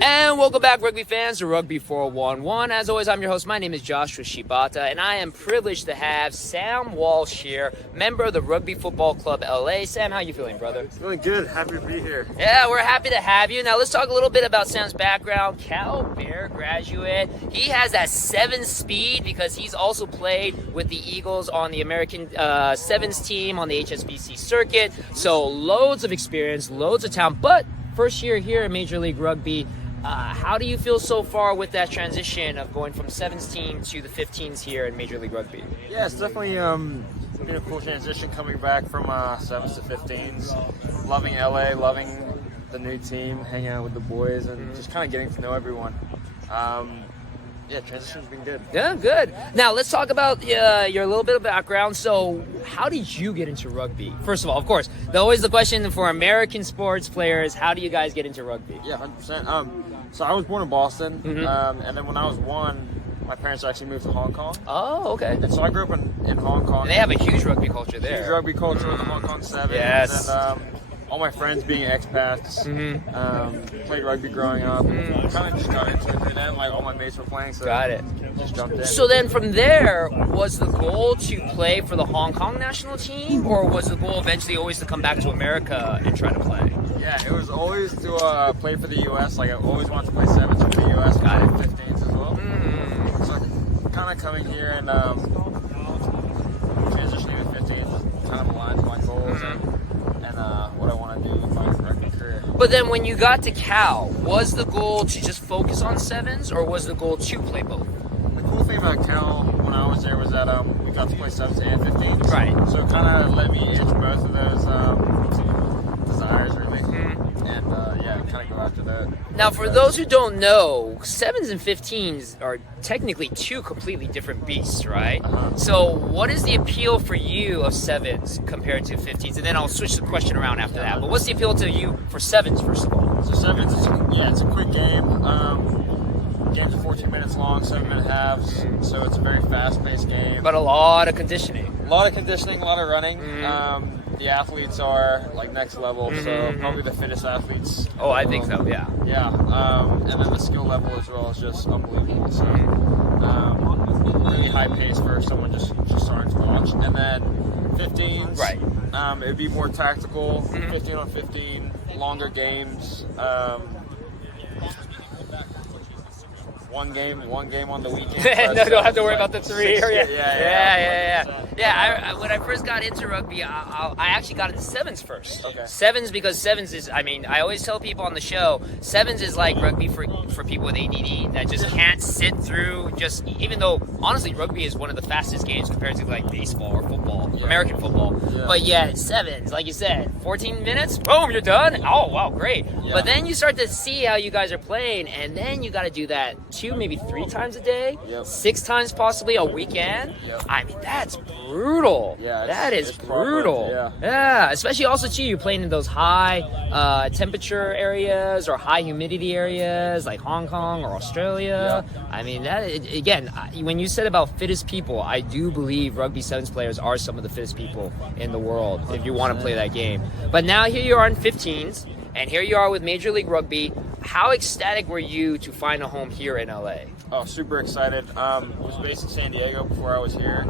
And welcome back, rugby fans, to Rugby411. As always, I'm your host. My name is Joshua Shibata, and I am privileged to have Sam Walsh here, member of the Rugby Football Club LA. Sam, how you feeling, brother? Feeling good. Happy to be here. Yeah, we're happy to have you. Now, let's talk a little bit about Sam's background. Cal Bear graduate. He has that 7 speed because he's also played with the Eagles on the American Sevens team on the HSBC circuit. So loads of experience, loads of talent. But first year here in Major League Rugby. How do you feel so far with that transition of going from 7s team to the 15s here in Major League Rugby? Yeah, it's definitely been a cool transition coming back from 7s to 15s. Loving LA, loving the new team, hanging out with the boys, and just kind of getting to know everyone. Yeah, transition's been good. Yeah, good. Now, let's talk about your little bit of background. So, how did you get into rugby? First of all, of course, always the question for American sports players, how do you guys get into rugby? Yeah, 100%. So I was born in Boston, and then when I was 1, my parents actually moved to Hong Kong. Oh, okay. And so I grew up in Hong Kong. And they have a huge rugby culture there. Huge rugby culture with the Hong Kong Sevens. Yes. And, all my friends being expats, played rugby growing up. Kind of just got into it through them. Like all my mates were playing, so Got it. just jumped in. So then from there, was the goal to play for the Hong Kong national team, or was the goal eventually always to come back to America and try to play? Yeah, it was always to play for the U.S. Like I always wanted to play 7s for the U.S. Got it. 15s as well. So kind of coming here and transitioning to 15s kind of aligns my goals and what I want to do with my rugby career. But then when you got to Cal, was the goal to just focus on 7s, or was the goal to play both? The cool thing about Cal when I was there was that we got to play 7s and 15s. Right. So it kind of let me itch both of those desires, really. And yeah, kind of go after that. Now, for those who don't know, 7s and 15s are technically 2 completely different beasts, right? So what is the appeal for you of 7s compared to 15s? And then I'll switch the question around after that. But what's the appeal to you for 7s, first of all? So 7s, it's a quick game. Games are 14 minutes long, 7-minute halves. So it's a very fast-paced game. But a lot of conditioning. A lot of conditioning, a lot of running. The athletes are like next level, so probably the fittest athletes. Oh, I think so, yeah. Yeah, and then the skill level as well is just unbelievable. So really high pace for someone just starting to launch. And then 15s, Right. It'd be more tactical, 15 on 15, longer games. One game on the weekend. No, don't have to worry about the 3. Yeah. Yeah, when I first got into rugby, I actually got into 7s first. Okay. 7s because 7s is, I always tell people on the show, 7s is like rugby for people with ADD that just can't sit through, even though, honestly, rugby is one of the fastest games compared to like baseball or football, American football. Yeah. But yeah, 7s, like you said, 14 minutes, boom, you're done. Oh, wow, great. Yeah. But then you start to see how you guys are playing, and then you got to do that 2, maybe 3 times a day, 6 times possibly a weekend. I mean, that's brutal. Yeah, that is it's brutal. proper, Yeah, especially also too, you're playing in those high temperature areas or high humidity areas like Hong Kong or Australia. I mean, again, when you said about fittest people, I do believe rugby 7s players are some of the fittest people in the world if you want to play that game. But now here you are in 15s, and here you are with Major League Rugby. How ecstatic were you to find a home here in LA? Oh, super excited. Was based in San Diego before I was here,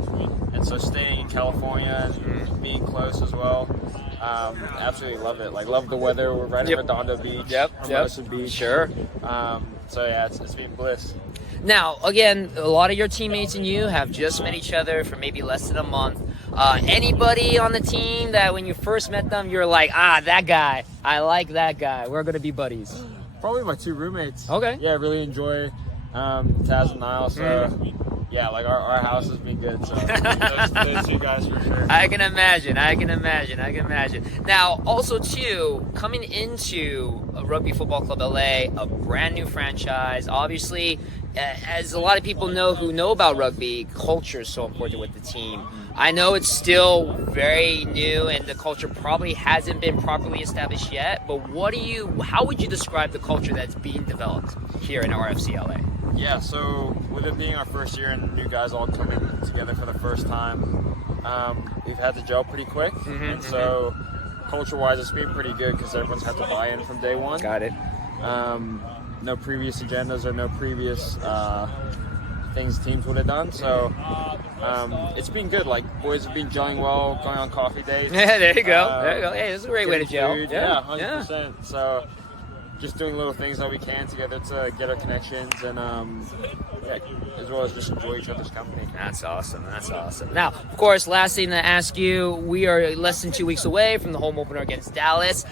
and so staying in California and being close as well. Absolutely love it. Like, love the weather. We're right at Redondo Beach. Hermosa Beach. Sure. So yeah, it's been bliss. Now, again, a lot of your teammates and you have just met each other for maybe less than a month. Anybody on the team that when you first met them, you're like, that guy, I like that guy, we're going to be buddies? Probably my 2 roommates. Okay. Yeah, really enjoy Taz and Niall. So yeah, like our house has been good. So those 2 guys for sure. I can imagine. Now, also too, coming into Rugby Football Club LA, a brand new franchise, obviously, as a lot of people know who know about rugby, culture is so important with the team. I know it's still very new and the culture probably hasn't been properly established yet, but how would you describe the culture that's being developed here in RFCLA? Yeah, so with it being our first year and new guys all coming together for the first time, we've had to gel pretty quick. And so culture-wise, it's been pretty good because everyone's had to buy in from day one. Got it. no previous agendas or no previous things teams would have done. So it's been good. Like, boys have been gelling well, going on coffee dates. Yeah, there you go. There you go. Hey, this is a great way to gel. Food. Yeah, 100%. So just doing little things that we can together to get our connections and as well as just enjoy each other's company. That's awesome. That's awesome. Now, of course, last thing to ask you, we are less than 2 weeks away from the home opener against Dallas.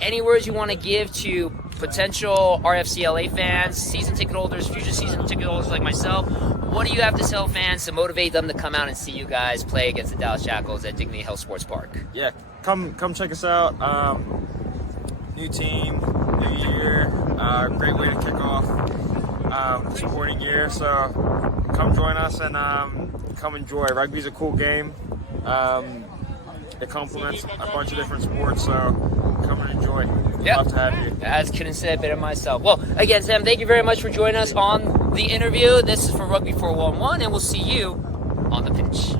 Any words you want to give to potential RFCLA fans, season ticket holders, future season ticket holders like myself? What do you have to tell fans to motivate them to come out and see you guys play against the Dallas Jackals at Dignity Health Sports Park? Yeah, come check us out. New team, new year, great way to kick off the sporting year. So come join us and come enjoy. Rugby's a cool game. It complements a bunch of different sports, so come and enjoy. Yep. Love to have you. I couldn't say it better myself. Well, again, Sam, thank you very much for joining us on the interview. This is for Rugby411, and we'll see you on the pitch.